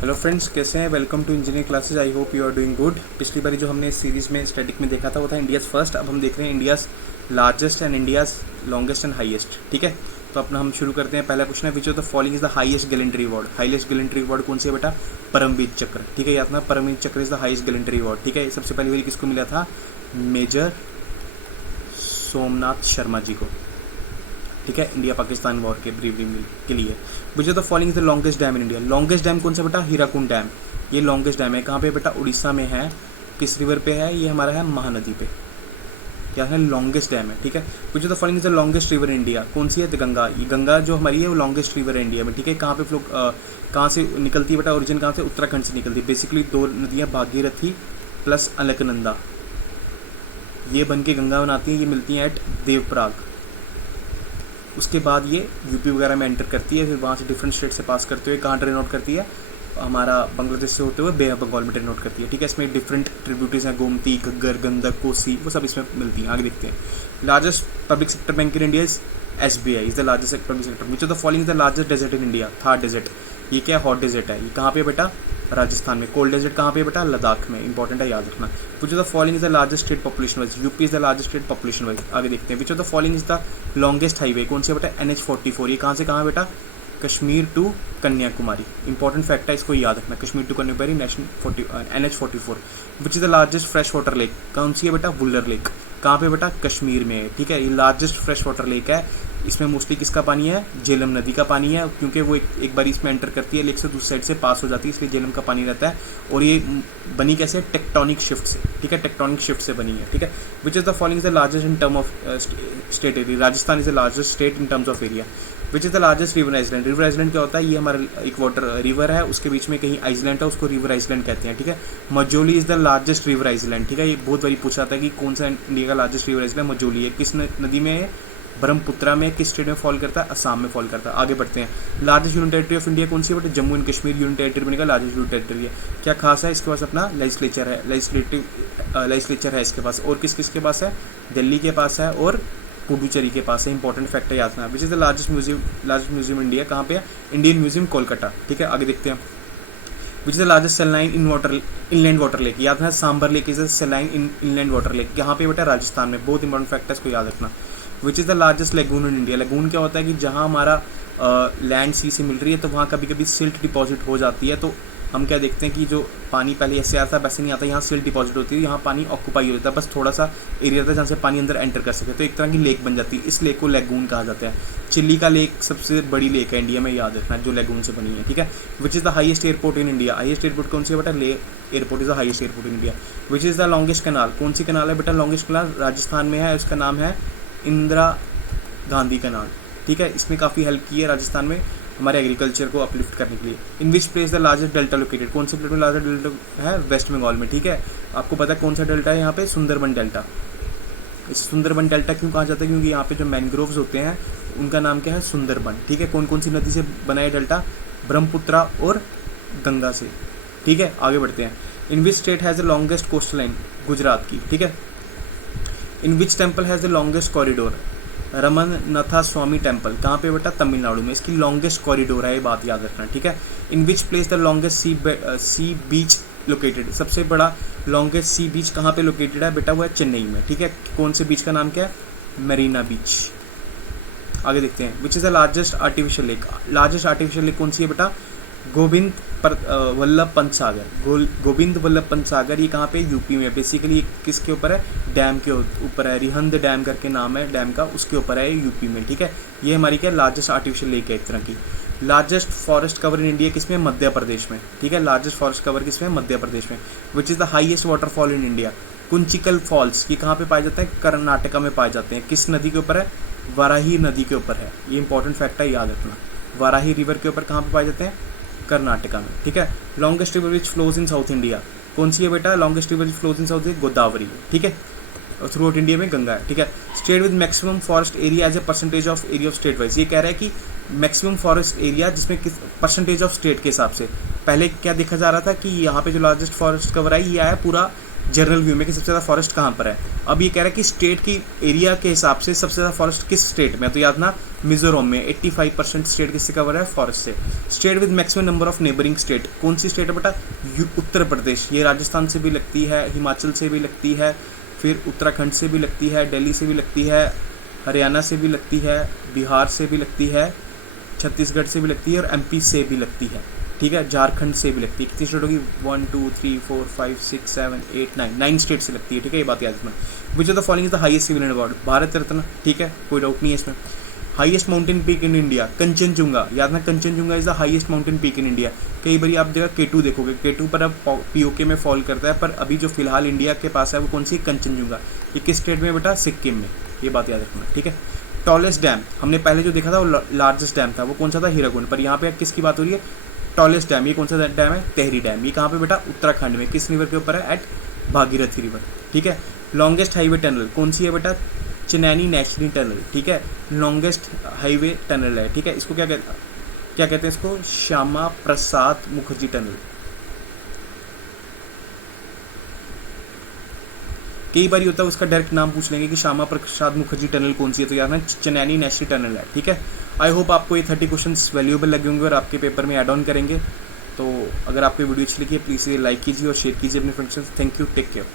Hello friends, कैसे हैं? Welcome to engineering classes. I hope you are doing good. पिछली बारी जो हमने इस सीरीज़ में स्टैटिक में देखा था वो था इंडियाज़ फर्स्ट। अब हम देख रहे हैं India's largest and India's longest and highest. ठीक है, तो अपना हम शुरू करते हैं। पहला क्वेश्चन है, विच of the following is the highest gallantry award. Highest gallantry award कौन सी है बेटा? परमवीर चक्र। ठीक है, याद ना, परमवीर चक्र is the highest gallantry award. ठीक है, सबसे पहली बारी किसको मिला था? मेजर सोमनाथ शर्मा जी को। ठीक है, इंडिया पाकिस्तान वॉर के ब्रीवरी के लिए। विच of the following is the longest dam in India. Longest dam कौन सा बेटा? हीराकुंड डैम। ये लॉन्गेस्ट डैम है। कहाँ पे बेटा? उड़ीसा में है। किस रिवर पे है? ये हमारा है महानदी पे। क्या है? लॉन्गेस्ट डैम है। ठीक है, विच of the following is the longest river in India. कौन सी है? द गंगा। ये गंगा जो हमारी है वो लॉन्गेस्ट रिवर है इंडिया में। ठीक है, कहाँ पे फ्लो कहाँ से निकलती है बेटा? ओरिजिन कहाँ से? उत्तराखंड से निकलती है। बेसिकली दो नदियाँ भागीरथी प्लस अलकनंदा, ये बन के गंगा बनाती हैं। ये मिलती हैं एट देवप्रयाग। उसके बाद ये यूपी वगैरह में एंटर करती है, फिर वहाँ से डिफरेंट स्टेट से पास करते हुए कहाँ ट्रेन आउट करती है? हमारा बांग्लादेश से होते हुए बे ऑफ बंगाल में ट्रेन आउट करती है। ठीक है, इसमें डिफरेंट ट्रिब्यूटरीज हैं, गोमती, घग्गर, गंडक, कोसी, वो सब इसमें मिलती हैं। आगे देखते हैं। Largest public sector bank in India is SBI is the largest public sector. Which of the following is the largest desert in India. Thar desert. ये क्या है? हॉट डेजर्ट है। ये कहाँ पे बेटा? राजस्थान में। कोल्ड डेजर्ट कहाँ पे बेटा? लद्दाख में। इंपॉर्टेंट है, याद रखना। Which of the following is the largest state population wise. UP is the largest state population wise. आगे देखते हैं। Which of the following is the longest highway. कौन सी बेटा? NH44। ये कहाँ से कहाँ बेटा? Kashmir to Kanyakumari. Important fact है, इसको याद रखना। Kashmir to Kanyakumari NH44। Which is the largest fresh water lake. कौन सी है बेटा? वुलर लेक। कहाँ पे बेटा? कश्मीर में है। ठीक है, ये लार्जेस्ट फ्रेश वाटर लेक है। इसमें मोस्टली किसका पानी है? झेलम नदी का पानी है, क्योंकि वो एक बार इसमें एंटर करती है लेक से, दूसरी साइड से पास हो जाती है, इसलिए झेलम का पानी रहता है। और ये बनी कैसे? टेक्टोनिक शिफ्ट से। ठीक है, टेक्टोनिक शिफ्ट से बनी है। ठीक है, which is the following is the largest in term of state area. Rajasthan is the largest state in terms of area. Which is the largest river island. River island क्या होता है? ये हमारा एक वाटर रिवर है, उसके बीच में कहीं आइसलैंड है, उसको रिवर आइसलैंड कहते हैं। ठीक है, Majuli is the largest river island. ठीक है, ये बहुत बारी पूछा था कि कौन सा इंडिया का लार्जेस्ट रिवर आइसलैंड? मजोली है। किस नदी में है? ब्रह्मपुत्रा में। किस स्टेट में फॉल करता है? असम में फॉल करता है। आगे बढ़ते हैं। Largest union territory of India कौन सी है बेटा? Jammu and Kashmir union territory बनेगा लार्जेस्ट यूनियन टेरिटरी है। क्या खास है? इसके पास अपना लेजिस्लेचर है, लेजिस्लेचर है इसके पास। और किस किस के पास है? दिल्ली के पास है और पुडुचेरी के पास है। इंपॉर्टेंट फैक्ट है, याद रखना। Which is the largest museum India. कहाँ पे है? Indian museum Kolkata. ठीक है, आगे देखते हैं। Which is the largest saline inland water lake. याद है, Sambhar lake is the saline inland water lake. यहाँ पे बेटा? राजस्थान में। बहुत इंपॉर्टेंट फैक्ट है, इसको याद रखना। विच is the largest lagoon in India. Lagoon क्या होता है कि जहाँ हमारा लैंड सी से मिल रही है, तो वहाँ कभी कभी सिल्ट डिपॉजिट हो जाती है, तो हम क्या देखते हैं कि जो पानी पहले ऐसे आता है वैसे नहीं आता, यहाँ सिल्ट डिपॉजिट होती है, यहाँ पानी ऑक्यूपाई हो जाता है, बस थोड़ा सा एरिया रहता है जहाँ से पानी अंदर एंटर कर सके, तो एक तरह की लेक बन जाती है। इस लेक को लेगून कहा जाता है। चिल्ली का लेक सबसे बड़ी लेक है इंडिया में, याद रखना, जो लेगून से बनी है। ठीक है, which is the highest airport in India. Highest airport कौन सी है बेटा? Leh airport is the highest airport in India. Which is the longest canal. कौन सी कनाल है बेटा? लॉन्गेस्ट कनाल राजस्थान में है, उसका नाम है इंदिरा गांधी कनाल। ठीक है, इसमें काफ़ी हेल्प की है राजस्थान में हमारे एग्रीकल्चर को अपलिफ्ट करने के लिए। In which place the largest delta located. कौन से प्लेस में लार्जेस्ट डेल्टा है? वेस्ट बंगाल में। ठीक है, आपको पता है कौन सा डेल्टा है यहाँ पे? सुंदरबन डेल्टा। इस सुंदरबन डेल्टा क्यों कहा जाता है? क्योंकि यहाँ पे जो मैनग्रोव्स होते हैं उनका नाम क्या है? सुंदरबन। ठीक है, कौन कौन सी नदी से बना है डेल्टा? ब्रह्मपुत्रा और गंगा से। ठीक है, आगे बढ़ते हैं। In which state has the longest coastal line. Gujarat की। ठीक है, in which temple has the longest corridor. Ramanatha Swamy temple. कहाँ पे बेटा? तमिलनाडु में। इसकी लॉन्गेस्ट कॉरिडोर है, ये बात याद रखना। ठीक है, in which place the longest sea beach located. सबसे बड़ा लॉन्गेस्ट सी बीच कहाँ पे लोकेटेड है बेटा? वो है चेन्नई में। ठीक है, कौन से बीच का नाम क्या है? मरीना बीच। आगे देखते हैं। विच is the largest artificial lake. Largest artificial lake कौन सी है बेटा? गोविंद वल्लभ पंत सागर। गोविंद वल्लभ पंत सागर, ये कहाँ पे? यूपी में। बेसिकली किसके ऊपर है? डैम के ऊपर है। रिहंद डैम करके नाम है डैम का, उसके ऊपर है यूपी में। ठीक है, ये हमारी क्या? लार्जेस्ट आर्टिफिशियल लेक है एक तरह की। Largest forest cover in India किसमें? मध्य प्रदेश में। ठीक है, लार्जेस्ट फॉरेस्ट कवर किसमें? मध्य प्रदेश में। Which is the highest waterfall in India. Kunchikal falls, ये कहाँ पे पाए जाते हैं? कर्नाटका में पाए जाते हैं। किस नदी के ऊपर है? वाराही नदी के ऊपर है। ये इंपॉर्टेंट फैक्ट है, याद रखना। वाराही रिवर के ऊपर कहाँ पे पाए जाते हैं? कर्नाटका में। ठीक है, longest river which flows in south India. कौन सी है बेटा? Longest river which flows in south India? Godavari. ठीक है, थ्रू आउट इंडिया में गंगा है। ठीक है, state with maximum forest area as a percentage of area of state wise. ये कह रहा है कि मैक्सिमम फॉरेस्ट एरिया जिसमें किस परसेंटेज ऑफ स्टेट के हिसाब से। पहले क्या देखा जा रहा था कि यहाँ पे जो लार्जेस्ट फॉरेस्ट कवर आई, ये आया पूरा जनरल व्यू में कि सबसे ज़्यादा फॉरेस्ट कहाँ पर है। अब ये कह रहा है कि स्टेट की एरिया के हिसाब से सबसे ज़्यादा फॉरेस्ट किस स्टेट में, तो याद ना मिजोरम में 85% स्टेट किससे कवर है, फॉरेस्ट से। State with maximum number of neighbouring state, कौन सी स्टेट है बेटा, उत्तर प्रदेश। ये राजस्थान से भी लगती है, हिमाचल से भी लगती है, फिर उत्तराखंड से भी लगती है, दिल्ली से भी लगती है, हरियाणा से भी लगती है, बिहार से भी लगती है, छत्तीसगढ़ से भी लगती है और एमपी से भी लगती है, ठीक है, झारखंड से भी लगती है। कितनी स्टेट होगी, 1 2 3 4 5 6 7 8 9 स्टेट से लगती है, ठीक है, ये बात याद रखना। Which of the following is the highest civilian award, Bharat Ratna, ठीक है, कोई डाउट नहीं है इसमें। Highest mountain peak in India, Kanchenjunga, याद ना Kanchenjunga is the highest mountain peak in India. कई बार आप जगह केटू देखोगे, केटू पर अब पीओके में फॉल करता है, पर अभी जो फिलहाल इंडिया के पास है वो कौन सी, कंचनजुंगा। ये किस स्टेट में बेटा, सिक्किम में, ये बात याद रखना, ठीक है। टॉलेस्ट डैम, हमने पहले जो देखा था वो लार्जेस्ट डैम था, वो कौन सा था, हीराकुंड, पर यहाँ पे किसकी बात हो रही है, टॉलेस्ट डैम। ये कौन सा डैम है, तेहरी डैम। ये कहाँ पे बेटा, उत्तराखंड में, किस रिवर के ऊपर है, एट भागीरथी रिवर, ठीक है। लॉन्गेस्ट हाईवे टनल कौन सी है बेटा, चिनैनी नेशनल टनल, ठीक है, लॉन्गेस्ट हाईवे टनल है, ठीक है। इसको क्या कहते हैं इसको, श्यामा प्रसाद मुखर्जी टनल। कई बार होता है उसका डायरेक्ट नाम पूछ लेंगे कि श्यामा प्रसाद मुखर्जी टनल कौन सी है, तो यार ना चिनैनी नेशनल टनल है, ठीक है। आई होप आपको ये 30 क्वेश्चंस वैल्यूएबल लगे होंगे और आपके पेपर में ऐड ऑन करेंगे। तो अगर आपको वीडियो अच्छी लगी है प्लीज़ लाइक कीजिए और शेयर कीजिए अपने फ्रेंड्स से। Thank you, take care.